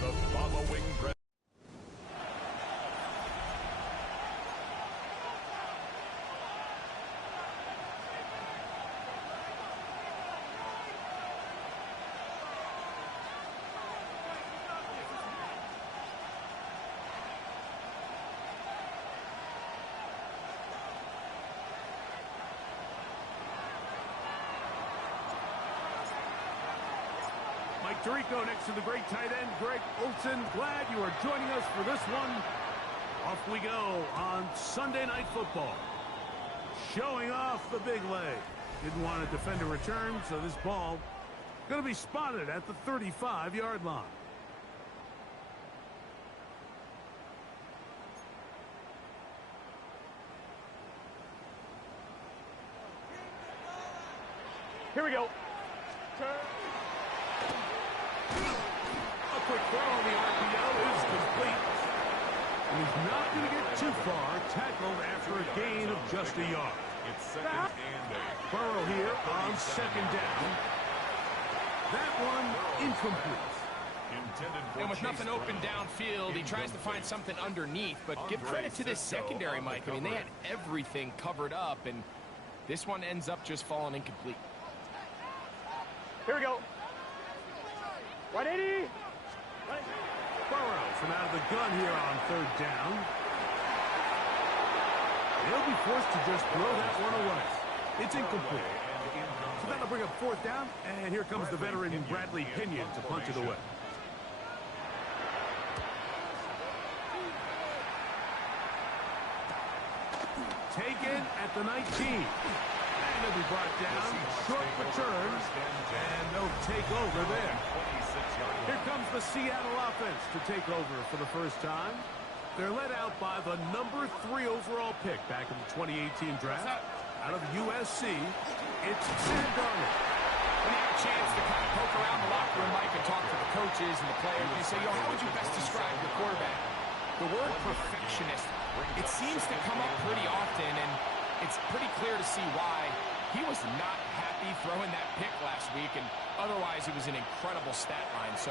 The following Mike Tirico next to the great tight end, Greg Olsen. Glad you are joining us for this one. Off we go on Sunday Night Football. Showing off the big leg. Didn't want to defend a return, so this ball going to be spotted at the 35-yard line. Here we go. A quick throw on the RPO is complete. And he's not going to get too far. Tackled after a gain of just a yard. It's second and 8. Burrow here on second down. That one incomplete. And with nothing open downfield, he tries to find something underneath. But give credit to this secondary, Mike. I mean, they had everything covered up, and this one ends up just falling incomplete. Here we go. 180. Burrow from out of the gun here on third down. He'll be forced to just throw that one away. It's incomplete. So that'll bring up fourth down, and here comes the veteran Bradley Pinion to punch it away. Taken at the 19. And he'll be brought down. Short return, and they'll take over there. Here comes the Seattle offense to take over for the first time. They're led out by the number 3 overall pick back in the 2018 draft. Out of USC, it's Sam Darnold. When you have a chance to kind of poke around the locker room, Mike, and talk to the coaches and the players, you say, how would you best describe your quarterback? The word perfectionist, it seems to come up pretty often, and it's pretty clear to see why. He was not happy throwing that pick last week, and otherwise it was an incredible stat line. So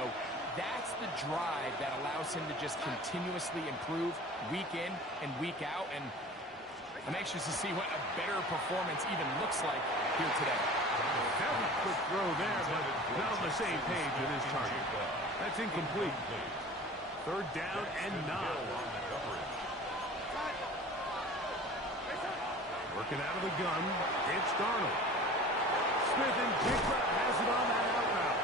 that's the drive that allows him to just continuously improve week in and week out, and I'm anxious to see what a better performance even looks like here today. That was a quick throw there, but not on the same page with his target. That's incomplete. Third down and 9. Working out of the gun, it's Darnold. Smith and Jigba has it on that out route.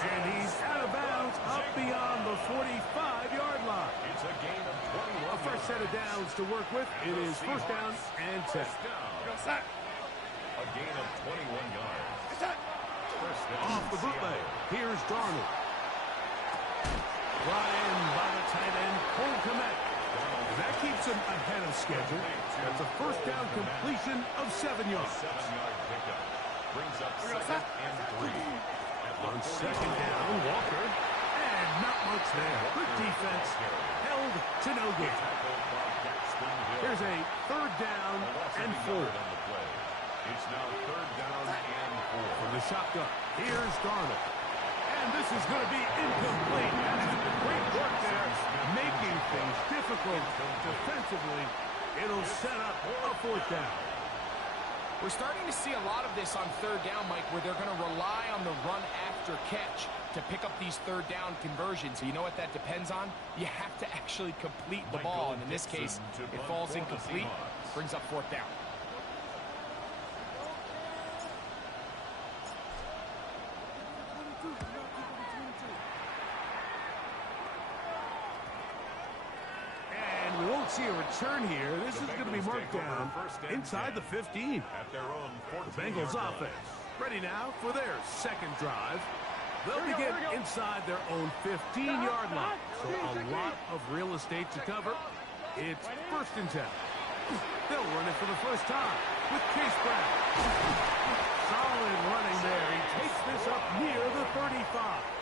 And he's out of bounds up beyond the 45-yard line. It's a gain of 21. A first set of downs to work with. It is first down and 10. A gain of 21 yards. Off the bootleg. Here's Darnold. Brought in by the tight end, Cole Kmet. That keeps him ahead of schedule. That's a first down completion of 7 yards. 7-yard pickup. Brings up second and 3. On second down, Walker. And not much there. Good defense. Held to no gain. Here's a third down and 4. It's now third down and 4. From the shotgun, here's Darnold. And this is going to be incomplete. Great work there, making things difficult defensively. It'll set up a fourth down. We're starting to see a lot of this on third down, Mike, where they're going to rely on the run after catch to pick up these third down conversions. You know what that depends on? You have to actually complete the ball, and in this case, it falls incomplete, brings up fourth down. See a return here. This is going to be marked down inside the 15. The Bengals offense ready now for their second drive. They'll begin inside their own 15-yard line. So a lot of real estate to cover. It's first and 10. They'll run it for the first time with Case Brown. Solid running there. He takes this up near the 35.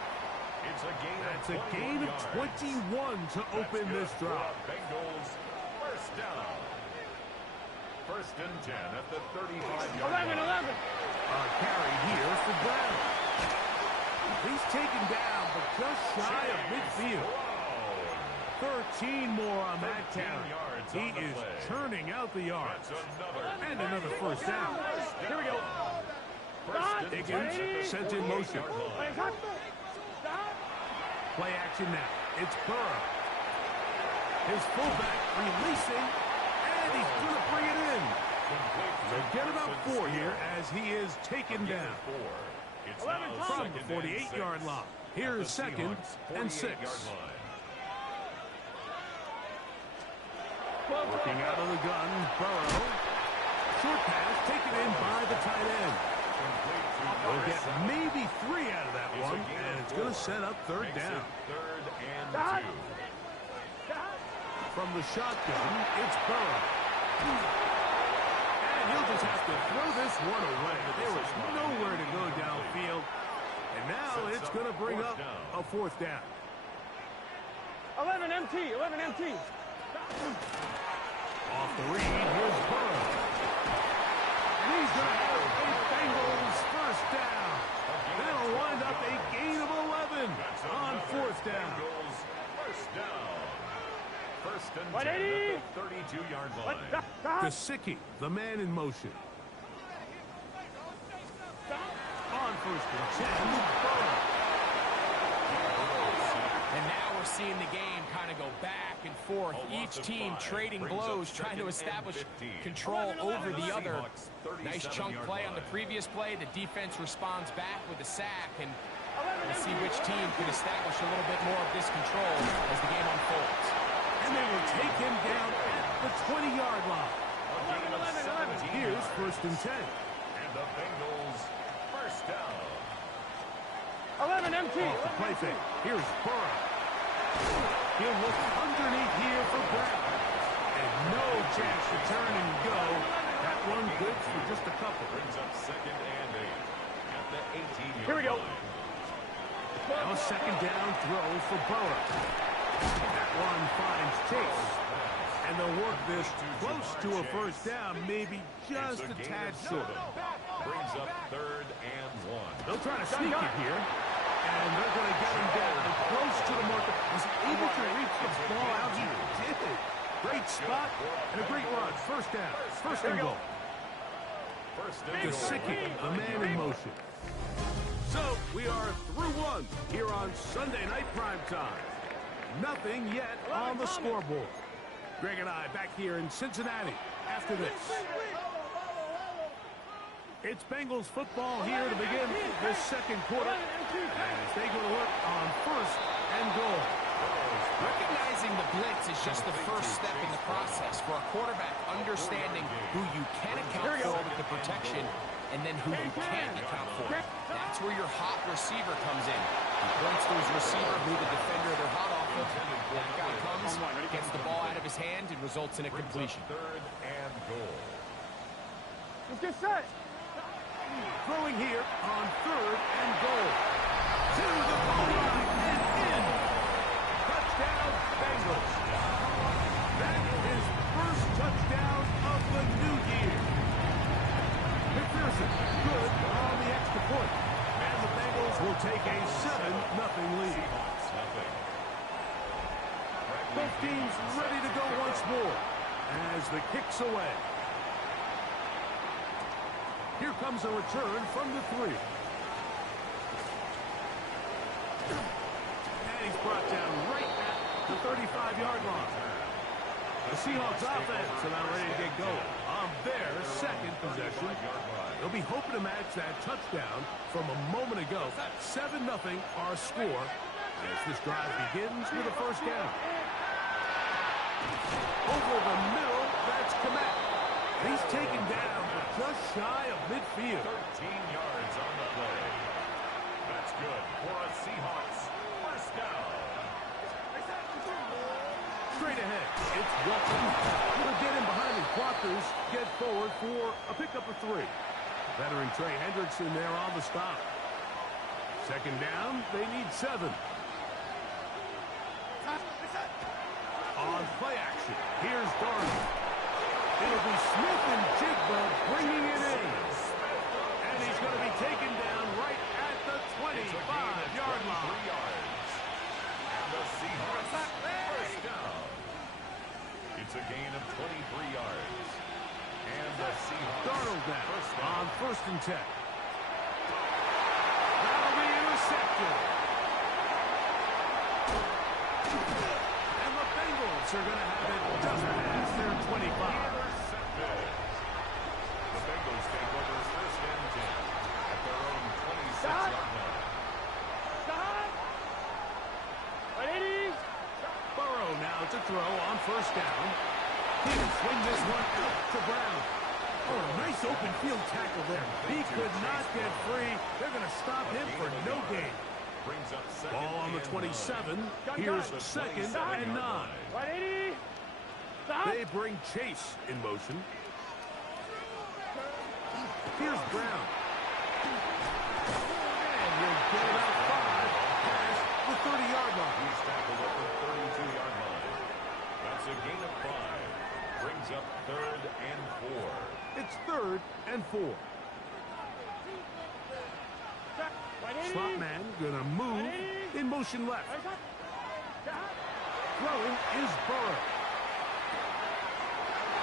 That's a gain of 21 to open this drive. Bengals first down. First and 10 at the 35-yard line. 11. A carry here for Brown. He's taken down, but just shy of midfield. 13 more on that count. He is churning out the yards. And another first down. Here we go. Higgins sent in motion. Play action now. It's Burrow. His fullback releasing, and he's going to bring it in. So get about 4 here as he is taken down. From the 48-yard line. Here is 2nd and 6. Working out of the gun, Burrow. Short pass taken in by the tight end. We'll get maybe 3 out of that one, and it's going to set up 3rd down. 3rd and 2. From the shotgun, it's Burrow. And he'll just have to throw this one away. There was nowhere to go downfield. And now it's going to bring up a 4th down. 11 MT, 11 MT. Off the read, here's Burrow. And he's going to have a Bengals first down. That'll wind up a gain of 11 on 4th down. First down. 1st and 10 at the 32-yard line. Gesicki, the man in motion. On 1st and 10, Burrow. And now we're seeing the game kind of go back and forth. Each team trading blows, trying to establish control over the other. Nice chunk play on the previous play. The defense responds back with a sack, and we'll see which team can establish a little bit more of this control as the game unfolds. And they will take him down at the 20-yard line. Here's 1st and 10. And the Bengals first down. 11 MT. Off the play fake. Here's Burrow. He'll look underneath here for Brown. And no chance to turn and go. That one good for just a couple. Brings up 2nd and 8 at the 18-yard line. Here we go. Now a 2nd down throw for Burrow. That one finds Chase. And they'll work this close to a first down, maybe just a tad short. Brings up 3rd and 1. They'll try to sneak it here. And they're going to get him down close to the marker. Was he able to reach the ball out? He did it. Great spot and a great run. First down. 1st and goal. Gesicki, the man in motion. So we are through 1 here on Sunday Night Primetime. Nothing yet on the scoreboard. Greg and I back here in Cincinnati after this. It's Bengals football here to begin this 2nd quarter. As they go to work on 1st and goal. Recognizing the blitz is just the first step in the process for a quarterback understanding who you can account for with the protection and then who you can't account for. That's where your hot receiver comes in. He points to his receiver who the defender they're hot off of. That guy comes, gets the ball out of his hand, and results in a completion. 3rd and goal. Let's get set. Throwing here on 3rd and goal. To the goal line and in. Touchdown, Bengals. That is first touchdown of the new year. McPherson, good on the extra point. And the Bengals will take a 7-0 lead. Both teams ready to go once more as the kick's away. Here comes a return from the 3. And he's brought down right at the 35-yard line. The Seahawks offense are now ready to get going on their 2nd possession. They'll be hoping to match that touchdown from a moment ago. 7-0 our score as this drive begins with a first down. Over the middle, that's Komet. He's taken down just shy of midfield. 13 yards on the play. That's good for a Seahawks first down. Straight ahead, it's Walton. He'll get in behind his blockers, get forward for a pickup of 3. Veteran Trey Hendrickson there on the stop. 2nd down, they need 7. On play action, here's Darnold. It'll be Smith and Jigba bringing it in. And he's going to be taken down right at the 25 It's a gain of 23 yards. And the Seahawks. Darnold now on 1st and 10. That'll be intercepted. And the Bengals are going to have it just past their 25. Intercepted. The Bengals take over 1st and 10 at their own 26-yard line. Stop. 180. Burrow now to throw on 1st down. He can swing this one out to Brown. Oh, nice open field tackle there. He could not get free. They're going to stop him for no gain. Brings up Ball on the 27. Here's 2nd and 9. 180. Stop. They bring Chase in motion. Here's Brown. And he'll get about 5 past the 30-yard line. He's tackled at the 32-yard line. That's a gain of 5. Brings up 3rd and 4. It's 3rd and 4. Slot man gonna move in motion left. Throwing is Burrow.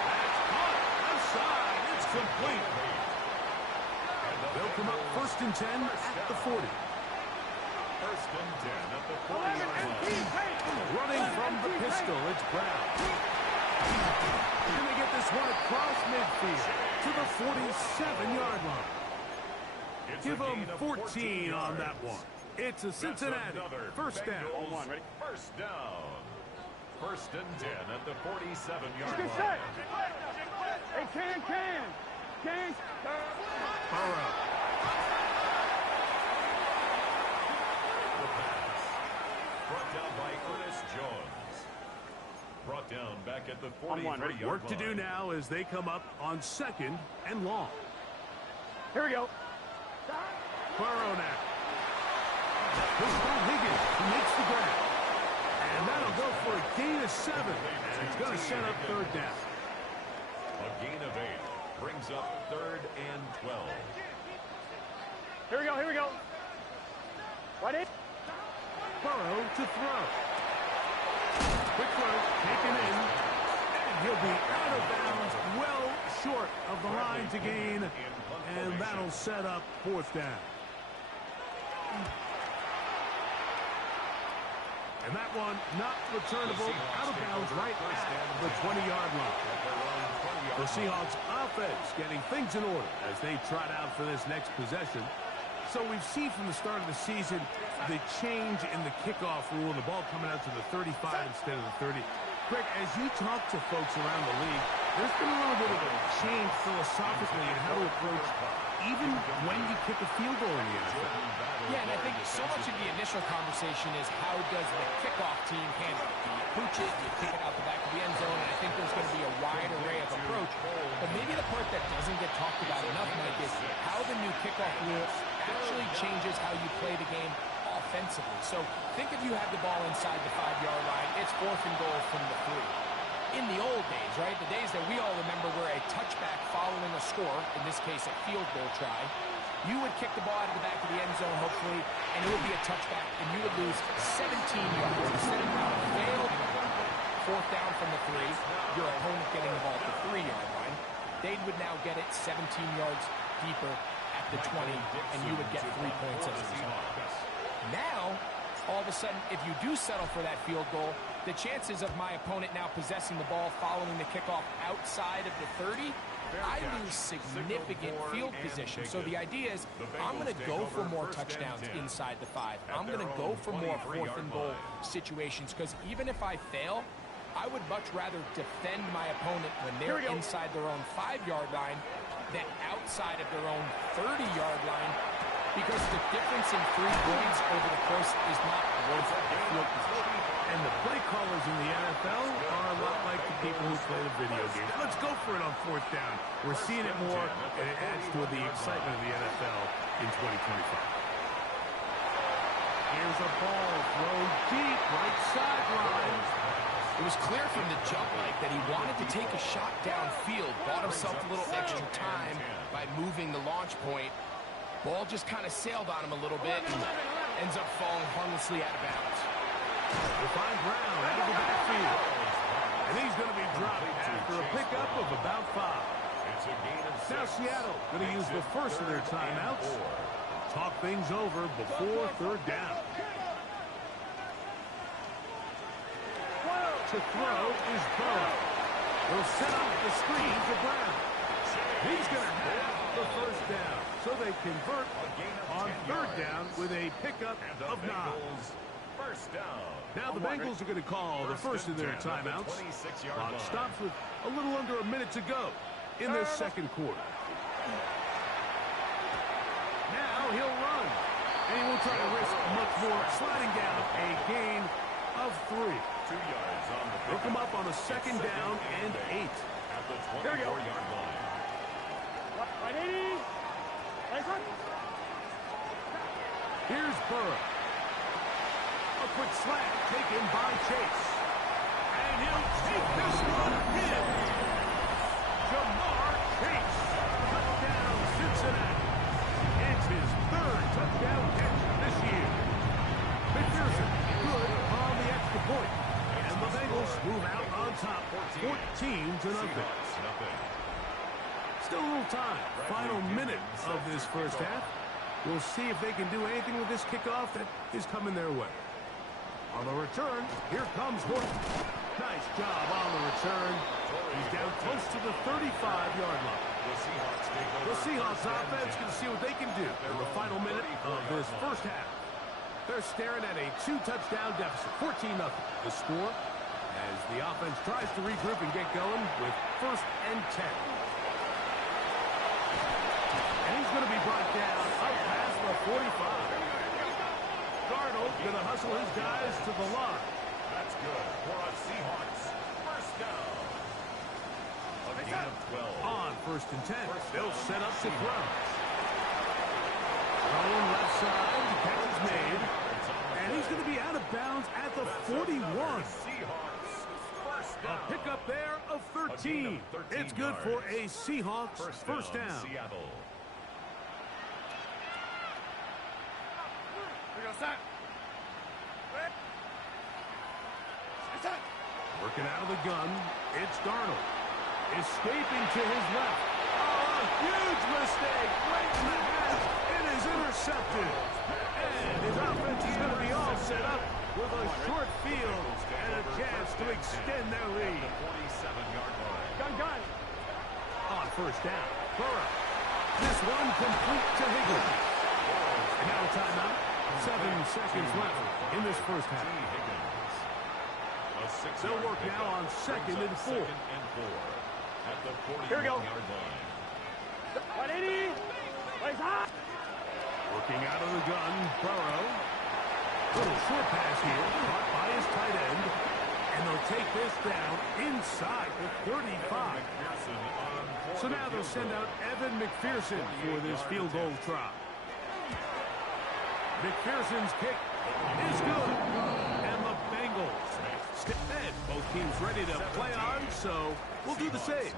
That's caught outside. It's complete. They'll come up 1st and 10 at the 40. 1st and 10 at the 40-yard line. Running from the pistol, it's Brown. Gonna get this one across midfield to the 47-yard line. Give them 14 on that one. It's a Cincinnati 1st down. First down. 1st and 10 at the 47-yard Get line. set. Hey, can. Burrow. The pass. Brought down by Ernest Jones. Brought down back at the 43-yard line. Work to do now as they come up on 2nd and long. Here we go. Burrow now. This by Higgins, who makes the grab. And that'll go for a gain of 7. And it's going to set up 3rd down. A gain of 8 brings up 3rd and 12. Here we go. 180. Burrow to throw. Quick throw, taken in. And he'll be out of bounds, well short of the line to gain. And that'll set up 4th down. And that one not returnable, out of bounds right at the 20-yard line. The Seahawks offense getting things in order as they trot out for this next possession. So we've seen from the start of the season the change in the kickoff rule, the ball coming out to the 35 instead of the 30. Greg, as you talk to folks around the league, there's been a little bit of a change philosophically in how to approach even when you kick a field goal in the NFL. Yeah, and I think so much of the initial conversation is how does the kickoff team handle it? Do you pooch it? Do you kick it out the back of the end zone? And I think there's going to be a wide array of approach. But maybe the part that doesn't get talked about enough, Mike, is how the new kickoff rule actually changes how you play the game offensively. So think if you have the ball inside the 5-yard line, it's 4th and goal from the 3. In the old days, right, the days that we all remember were a touchback following a score, in this case a field goal try, you would kick the ball out of the back of the end zone, hopefully, and it would be a touchback, and you would lose 17 yards. Instead of now failed 4th down from the 3, your opponent getting the ball at the 3-yard line, they would now get it 17 yards deeper at the 20, and you would get 3 points as a result. Now, all of a sudden, if you do settle for that field goal, the chances of my opponent now possessing the ball following the kickoff outside of the 30, I lose significant field position. So the idea is I'm going to go for more touchdowns inside the 5. I'm going to go for more 4th and goal situations because even if I fail, I would much rather defend my opponent when they're inside their own 5-yard line than outside of their own 30-yard line, because the difference in 3 points over the course is not worth the field position. And the play callers in the NFL are a lot like the people who play the video games. Let's go for it on 4th down. We're seeing it more, and it adds to the excitement of the NFL in 2025. Here's a ball thrown deep, right sideline. It was clear from the jump, Mike, that he wanted to take a shot downfield, bought himself a little extra time by moving the launch point. Ball just kind of sailed on him a little bit and ends up falling harmlessly out of bounds. We'll find Brown out of the backfield. And he's going to be dropped Now Seattle going to use the first of their timeouts. Talk things over before third down. To throw is Burrow. He'll set up the screen to Brown. He's going to have the first down. So they convert on third down with a pickup of 9. First down. Now the Bengals are going to call the first of their timeouts. Clock stops with a little under a minute to go in this second quarter. Now he'll run. And he won't try to risk much more, sliding down a gain of 3. 2 yards on the They'll come up on a second down and 8. at the There we go. 24-yard line. Right 80. Right front. Here's Burrow. A quick slant taken by Chase. And he'll take this one in. Jamar Chase. Touchdown, Cincinnati. It's his 3rd touchdown catch this year. McPherson good on the extra point. And the Bengals move out on top, 14-0. Still a little time. Final minute of this first half. We'll see if they can do anything with this kickoff that is coming their way. On the return, here comes Horton. Nice job on the return. He's down close to the 35-yard line. The Seahawks offense can see what they can do in the final minute of this first half. They're staring at a 2-touchdown deficit, 14-0. The score as the offense tries to regroup and get going with 1st and 10. And he's going to be brought down up past the 45. Darnold going to hustle his guys to the line. That's good for a Seahawks. First down. A gain of 12. On 1st and 10. They'll set up to throw. Throwing left side. The catch is made. And he's going to be out of bounds at the 41. Seahawks. First down. A pickup there of 13. It's good for a Seahawks first down. Seattle. Working out of the gun, it's Darnold. Escaping to his left. Oh, a huge mistake. Right in the hands. It is intercepted. And his offense is going to be all set up with a short field and a chance to extend their lead. 47-yard line. Gun. On first down, Burrow. This one complete to Higgins. And now a timeout. 7 seconds left in this first half. They'll work now on 2nd and 4. At the 40-yard Here we go. line. Right 80. Right high. Working out of the gun, Burrow. Little short pass here, caught by his tight end. And they'll take this down inside the 35. So now they'll send out Evan McPherson for this field goal try. McPherson's kick is good. And the Bengals step ahead. Both teams ready to play on, so we'll do the same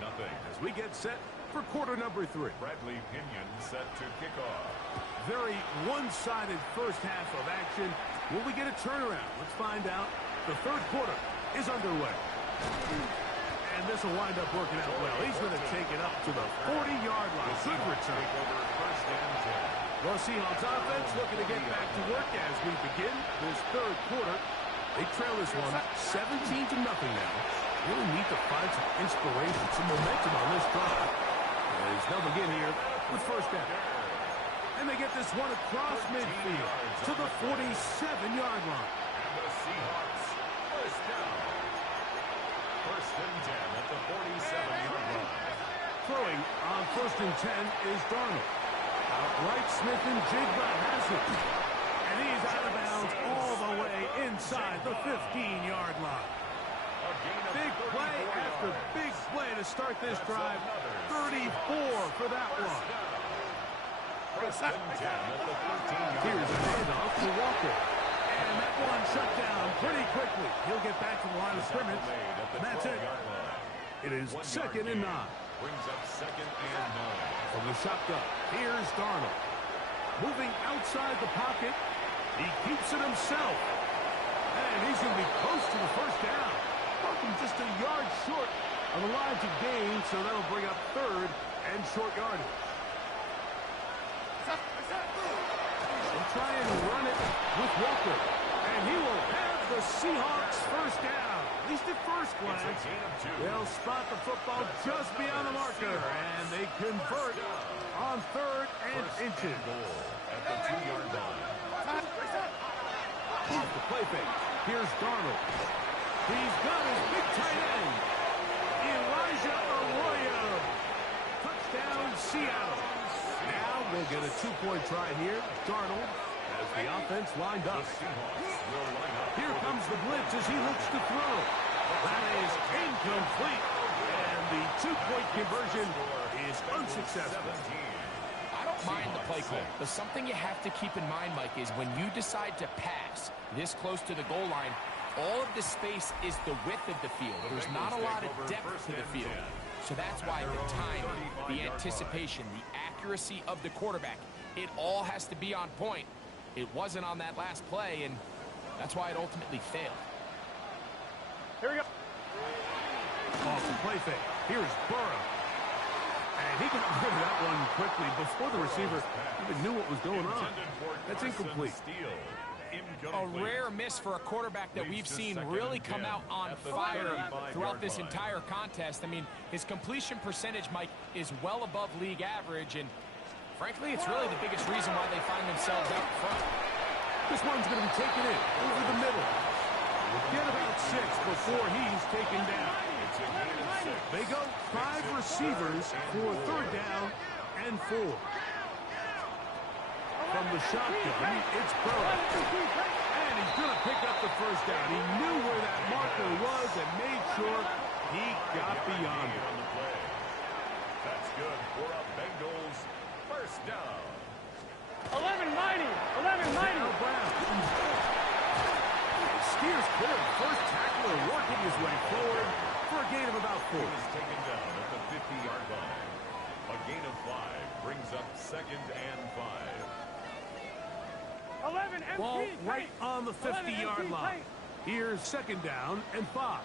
as we get set for quarter number 3. Bradley Pinion set to kick off. Very one-sided first half of action. Will we get a turnaround? Let's find out. The 3rd quarter is underway. And this will wind up working out well. He's going to take it up to the 40-yard line. Good return. First and 10. The Seahawks offense looking to get back to work as we begin this 3rd quarter. They trail this one 17-0 now. Really need to find some inspiration, some momentum on this drive. As they'll begin here with first down. And they get this one across midfield to the 47-yard line. And the Seahawks first down. 1st and 10 at the 47-yard line. Throwing on 1st and 10 is Darnold. Outright Smith and Jigba has it. And he's out of bounds all the way inside the 15-yard line. Big play after big play to start this drive. 34 for that one. First and 10 at the 14-yard Here's a handoff to Walker. And that one shut down pretty quickly. He'll get back to the line of scrimmage. And that's it. It is 2nd and 9. Brings up 2nd and 9. From the shotgun, here's Darnold. Moving outside the pocket. He keeps it himself. And he's going to be close to the first down. Talking just a yard short of the line to gain, so that'll bring up 3rd and short yardage. They'll try and run it with Walker. And he will have the Seahawks first down. At least at first glance. They'll spot the football just beyond the marker. And they convert on 3rd and inches. At the 2-yard line. Off the play fake. Here's Darnold. He's got his big tight end. Elijah Arroyo. Touchdown, Seattle. Now we'll get a 2-point try here. Darnold has the offense lined up. Here comes the blitz as he looks to throw. That is incomplete. And the 2-point conversion is unsuccessful. I don't mind the play call, but something you have to keep in mind, Mike, is when you decide to pass this close to the goal line, all of the space is the width of the field. There's not a lot of depth to the field. So that's why the timing, the anticipation, the accuracy of the quarterback, it all has to be on point. It wasn't on that last play, and that's why it ultimately failed. Here we go. Off the play fake. Here's Burrow. And he got rid of that one quickly before the receiver even knew what was going on. That's incomplete. A rare miss for a quarterback that we've seen really come out on fire throughout this entire contest. I mean, his completion percentage, Mike, is well above league average, and frankly, it's really the biggest reason why they find themselves out front. This one's going to be taken in over the middle. We'll get about 6 before he's taken down. They go 5 receivers for 3rd down and 4. From the shotgun, it's Burrow. And he's going to pick up the first down. He knew where that marker was and made sure he got beyond it. That's good for a Bengals first down. 11 mighty. 11 mighty. Now Brown. Steers clear. First tackler working his way forward for a gain of about 4. He's taken down at the 50-yard line. A gain of 5 brings up 2nd and 5. 11 empty. Ball right on the 50-yard line. Here's 2nd down and 5.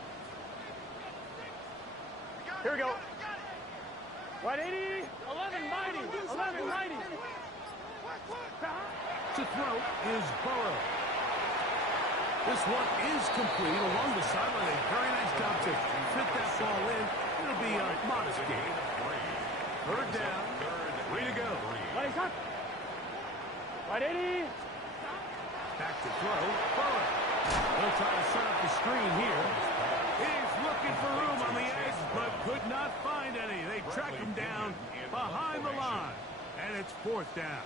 Here we go. 180. 11 mighty. 11 mighty. To throw is Burrow. This one is complete along the sideline. A very nice job to fit that ball in. It'll be a modest gain. 3rd down. 3 to go. 180. Back to throw. Burrow. They'll try to set up the screen here. He's looking for room on the edge, but could not find any. They track him down behind the line. And it's 4th down.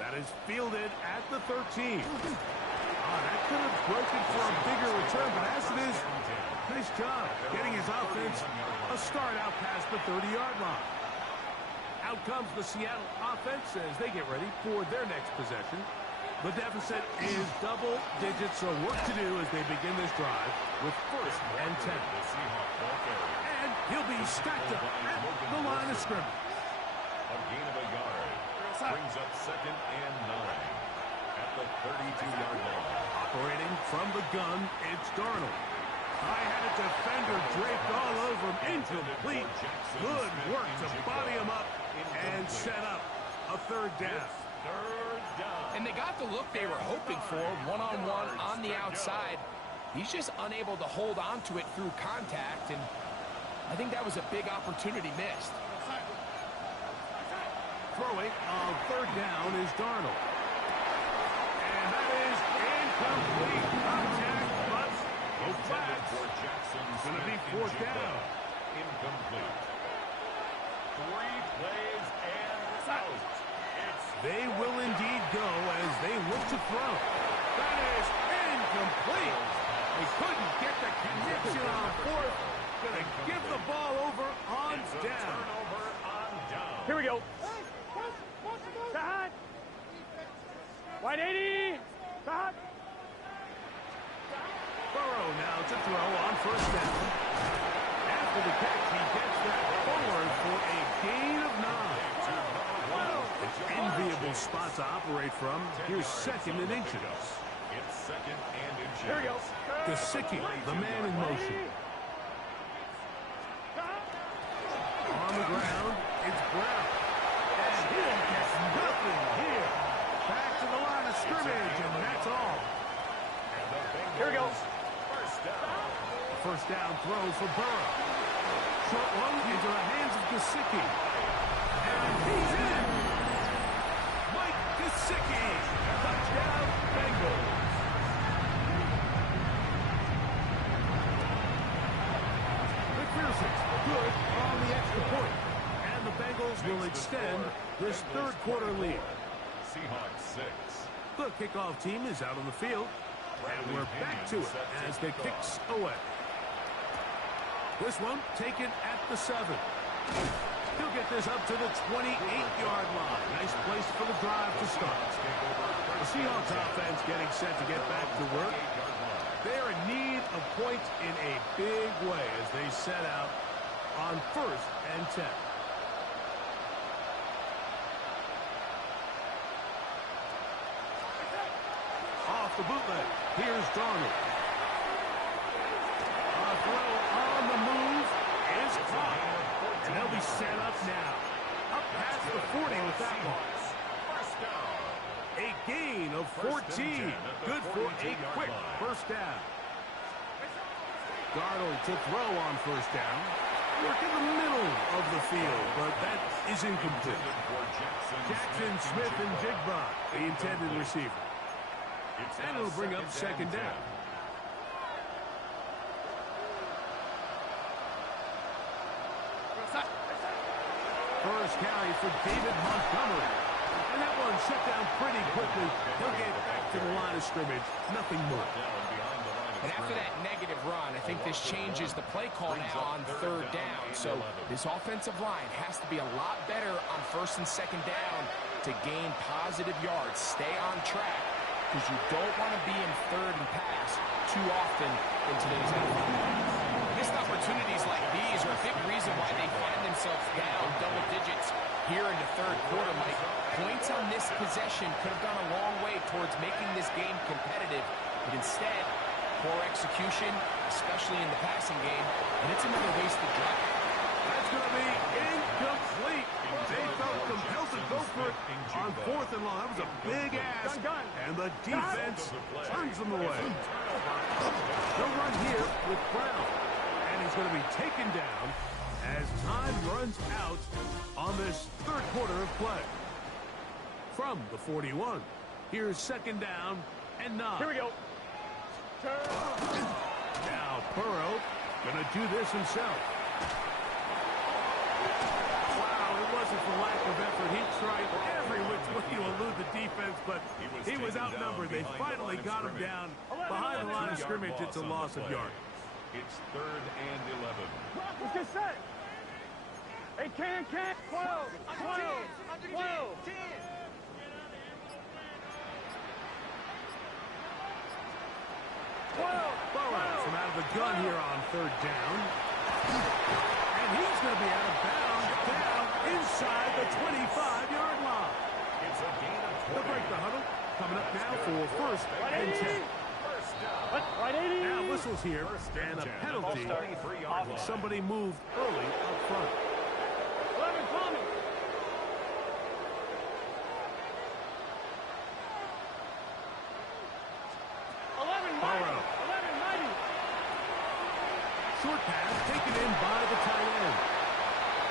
That is fielded at the 13. That could have broken for a bigger return, but as it is, nice job getting his offense a start out past the 30-yard line. Out comes the Seattle offense as they get ready for their next possession. The deficit is double digits, so work to do as they begin this drive with 1st and 10. And he'll be stacked up at the line of scrimmage. A gain of a yard brings up 2nd and 9 at the 32-yard line. Operating from the gun, it's Darnold. I had a defender draped all over him. Incomplete. Good work to body him up and set up a 3rd down. 3rd down. And they got the look they were hoping for, one-on-one on the outside. He's just unable to hold on to it through contact, and I think that was a big opportunity missed. Throwing on 3rd down is Darnold. And that is incomplete. Contact, but no flags. It's going to be 4th down. Incomplete. 3 plays and out. They will indeed go as they look to throw. That is incomplete. They couldn't get the connection on 4th. Going to give the ball over on down. Turnover on down. Here we go. 180. Burrow now to throw on 1st down. After the catch, he gets that forward for a gain of 9. An enviable spot to operate from. Here's 2nd and inches. It's second and inches. Here we go. Gesicki, the man in motion. On the ground, it's Brown. And he gets nothing here. Back to the line of scrimmage, and that's all. And the Bengals, Here we go. first down. A first down throw for Burrow. Short one into the hands of Gesicki. And he's in. Mike Gesicki. Touchdown, Bengals. McPherson's good on the extra point. And the Bengals will extend this third quarter lead. Seahawks 6. The kickoff team is out on the field. And we're back to it as the kicks away. This one taken at the 7. He'll get this up to the 28-yard line. Nice place for the drive to start. The Seahawks offense getting set to get back to work. They're in need of points in a big way as they set out on 1st and 10. Off the bootleg. Here's Darnold. A throw on the move is caught. And they'll be set up now. Up past the 40 with that one. First down. A gain of 14. Good for a quick first down. Darnold to throw on first down. Work in the middle of the field, but that is incomplete. Jackson, Smith, and Jigba, the intended receiver. And it'll bring up second down. First carry for David Montgomery. And that one shut down pretty quickly. He'll get back to the line of scrimmage. Nothing more. And after that negative run, I think this changes the play call now on third down. So this offensive line has to be a lot better on first and second down to gain positive yards. Stay on track because you don't want to be in third and pass too often in today's NFL. Missed opportunities like these are a big reason why they find themselves down double digits here in the third quarter, Mike. Points on this possession could have gone a long way towards making this game competitive, but instead, poor execution, especially in the passing game, and it's another wasted drive. That's going to be incomplete. They felt compelled to go for it on 4th and long. That was a big ask, and the defense turns them away. They'll run here with Brown, and he's going to be taken down as time runs out on this third quarter of play. From the 41, here's second down and 9. Here we go. Now Burrow gonna do this himself. Wow, it wasn't for lack of effort. He tried every which way to elude the defense, but he was outnumbered. They finally got him down behind the line of scrimmage. It's a loss of yard. It's 3rd and 11. Let's get set. Hey, can. 12. 10. Burrow from out of the gun here on third down. And he's going to be out of bounds down inside the 25-yard line. It's a gain of 20. They'll break the huddle. Coming up now for 1st and 10. Right 80. Now whistles here and a penalty. Somebody moved early up front. 11 Tommy. Burrow. 11-90. Short pass taken in by the tight end.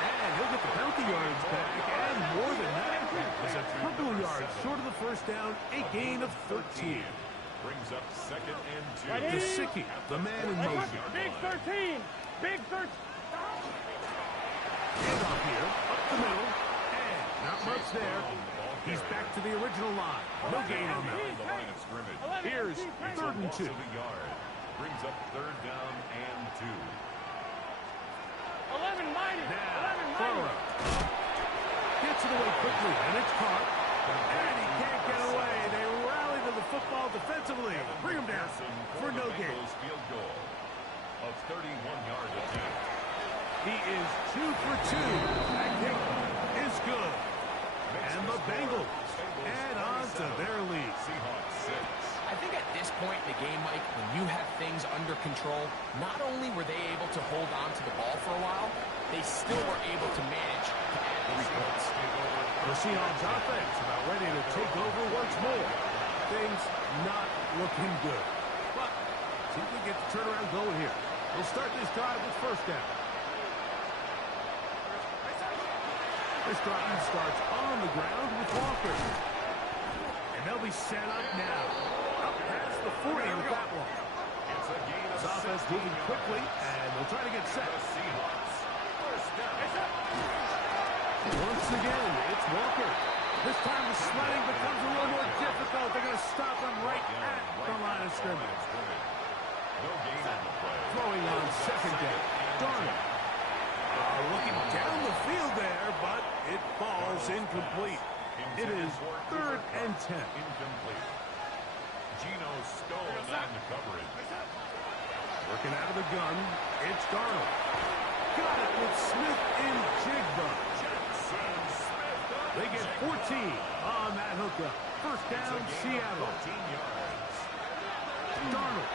And he'll get the penalty yards back and more than that. It's a couple of yards short of the first down, a gain of 13. Brings up 2nd and 2. Right Gesicki, the man in motion. Big 13. Big 13. Handoff here, up the middle, and not much there. He's back to the original line. No gain on that. The line of scrimmage. Here's 3rd and 2. To the yard. Brings up 3rd down and 2. 11 mighty. Now, Burrow gets it away quickly, and it's caught. And he can't get away. They rally to the football defensively. Bring him down for no gain. Field goal. A 31-yard attempt. He is 2 for 2. That kick is good. And the Bengals add on to their lead. Seahawks 6. I think at this you have things under control, not only were they able to hold on to the ball for a while, they still were able to manage to add 3 points. The Seahawks offense about ready to take over once more. Things not looking good. But see if we get the turnaround going here. We'll start this drive with first down. This drive starts on the ground with Walker. And they'll be set up now. Up past the 40 with that one. This offense moving quickly, and they'll try to get set. Once again, it's Walker. This time the sledding becomes a little more difficult. They're going to stop him right at the line of scrimmage. Throwing on second down. Darnold. Looking down the field there, but it falls incomplete. It is 3rd and 10. Incomplete. Gino stolen on the coverage. Working out of the gun, it's Darnold. Got it with Smith and Jigba. They get 14 on that hookup. First down, Seattle. 14 yards. Darnold.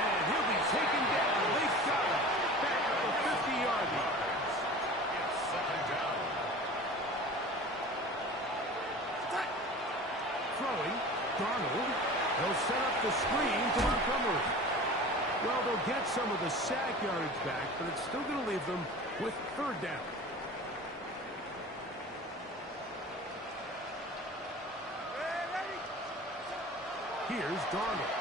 And he'll be taken down. They got him. Back up the 50-yard line. It's 2nd down. Throwing, Darnold. They'll set up the screen to Montgomery. Well, they'll get some of the sack yardage back, but it's still going to leave them with 3rd down. Here's Darnold.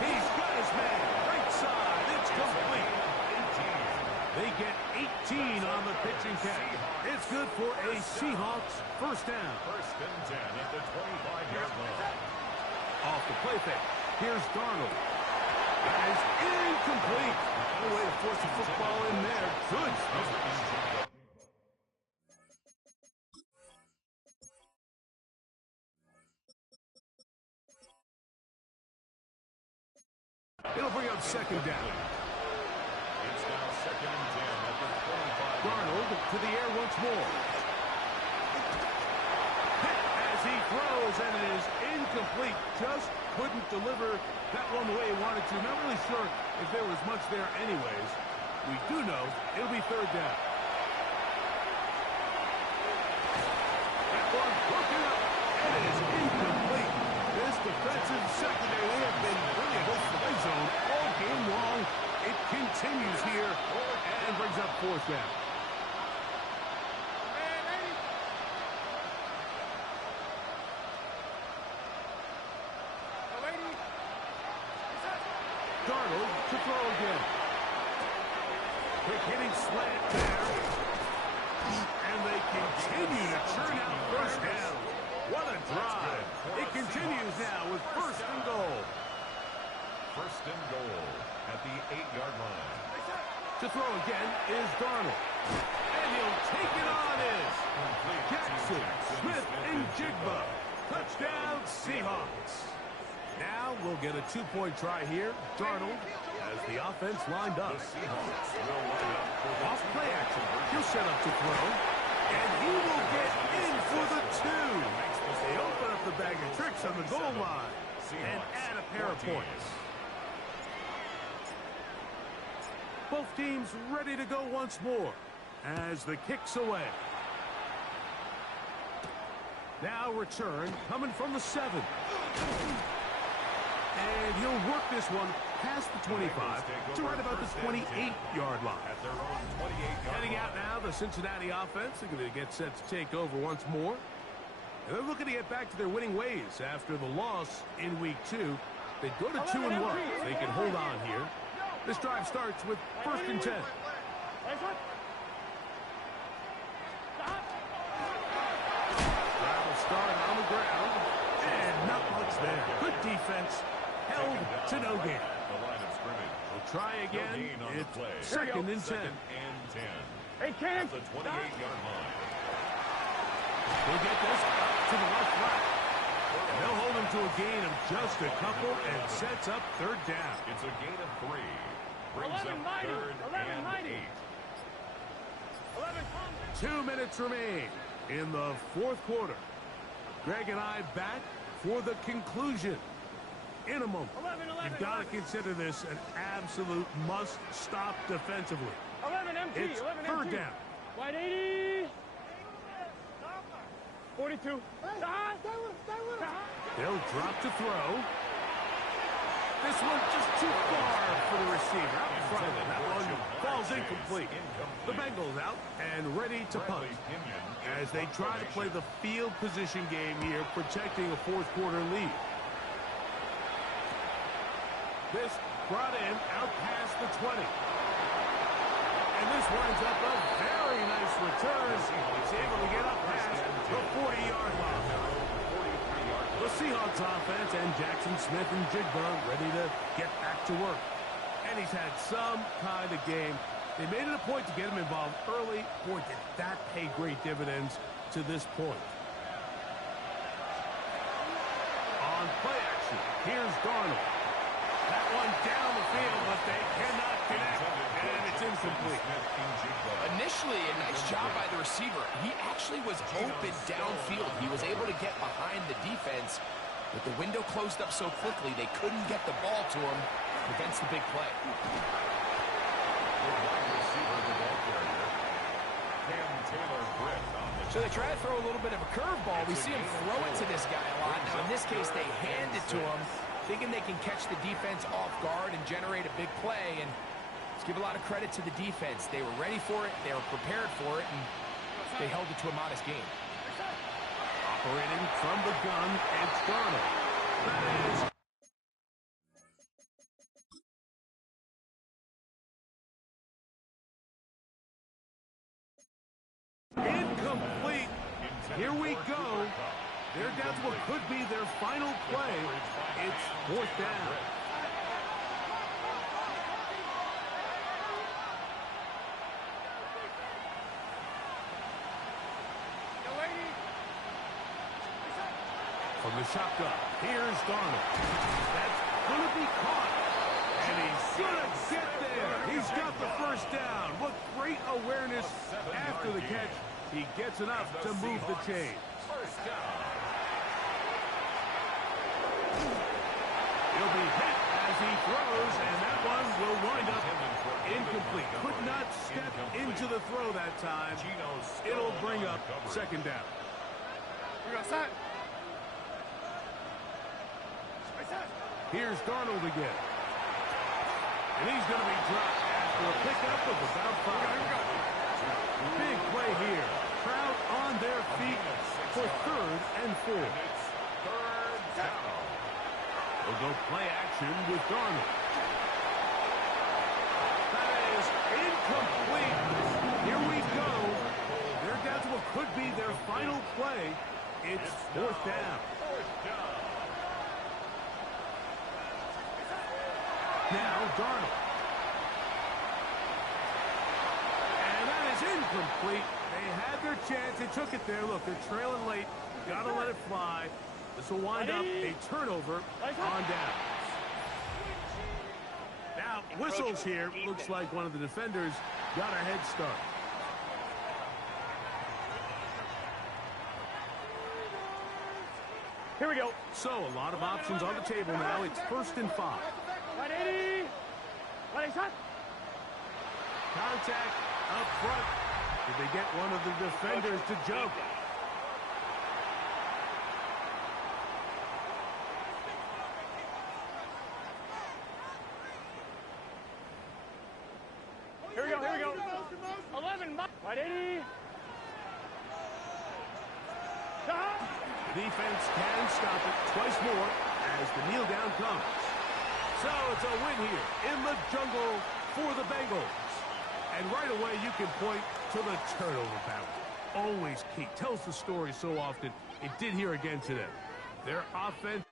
He's got his man. Right side. It's complete. 18. They get 18 on the pitching catch. It's good for a Seahawks first down. 1st and 10 at the 25-yard line. Off the play fake. Here's Darnold. That is incomplete. No way to force the football in there. Good. It'll bring up second down. It's now 2nd and 10 at the 25. Darnold to the air once more. As he throws, and it is incomplete. Just couldn't deliver that one the way he wanted to. Not really sure if there was much there anyways. We do know it'll be 3rd down. That one broken up. It is incomplete. This defensive secondary, they have been really close to the red zone all game long. It continues here and brings up 4th down. Darnold to throw again. Quick hitting slant there. And they continue to churn out first down. What a drive. It continues now with 1st and goal. 1st and goal at the 8-yard line. To throw again is Darnold. And he'll take it on in. Jackson, Smith, and Jigba. Touchdown, Seahawks. Now we'll get a 2-point try here. Darnold has the offense lined up. Off play action. He'll set up to throw. And he will get in for the 2. They open up the bag of tricks on the goal line and add a pair of points. Both teams ready to go once more as the kick's away. Now return coming from the 7. And he'll work this one past the 25 to right about the 28-yard line. At their own 28-yard Heading line. out now, the Cincinnati offense. They're going to get set to take over once more. And they're looking to get back to their winning ways after the loss in Week 2. They go to 2-1. They can hold on here. This drive starts with 1st and 10. Drive will start on the ground. And not much there. Good defense. Held to no gain. The line of scrimmage. We'll try again. No gain on the It's play. 2nd and 10. 2nd and 10. Hey, Ken. At the 28-yard line. They'll get this up to the left flat. And they'll hold him to a gain of just a couple and sets up 3rd down. It's a gain of 3. Brings 11 up mighty. 3rd 11 and mighty. 8. 11 Thompson. 2 minutes remain in the 4th quarter. Greg and I back for the conclusion. In a moment, 11, you've got to consider this an absolute must-stop defensively. 11 MT. It's 11 third MT. down. Wide 80. 42. They'll drop to throw. This one just too far for the receiver. Out in front of him. That one falls incomplete. The Bengals out and ready to punt as they try to play the field position game here, protecting a fourth quarter lead. This brought in out past the 20. And this winds up a very nice return. He's able to get up past the 40-yard line. The Seahawks offense and Jackson Smith and Jigba ready to get back to work. And he's had some kind of game. They made it a point to get him involved early. Boy, did that pay great dividends to this point. On play action, here's Darnold. That one down the field, but they cannot connect, and it's incomplete. Initially, a nice job by the receiver. He actually was open downfield. He was able to get behind the defense, but the window closed up so quickly they couldn't get the ball to him. Prevents the big play. So they try to throw a little bit of a curveball. We see him throw it to this guy a lot. Now, in this case, they hand it to him, thinking they can catch the defense off guard and generate a big play. And let's give a lot of credit to the defense. They were ready for it, they were prepared for it, and they held it to a modest game. Operating from the gun, it's Darnold. That is incomplete. Here we go. They're down to what could be their final play. It's fourth down. From the shotgun, here's Darnold. That's going to be caught. And he's going to get there. He's got the first down. What great awareness after the catch. He gets enough to move the chains. He'll be hit as he throws, and that one will wind up incomplete. Could not step into the throw that time. It'll bring up second down. Here's Darnold again. And he's going to be dropped after a pickup of about 5. Big play here. Crowd on their feet for third and 4. They'll go play action with Darnold. That is incomplete. Here we go. They're down to what could be their final play. It's fourth down. Now Darnold. And that is incomplete. They had their chance. They took it there. Look, they're trailing late. Got to let it fly. This will wind up a turnover on down. Now, whistles here. Looks like one of the defenders got a head start. Here we go. So, a lot of options on the table now. It's 1st and 5. 180. 180 shot. Contact up front. Did they get one of the defenders to jump? Here we go. Here we go. 11. 180. Shot. The defense can stop it twice more as the kneel down comes. So it's a win here in the jungle for the Bengals. And right away you can point to the turnover battle. Always key. Tells the story so often. It did here again today. Their offense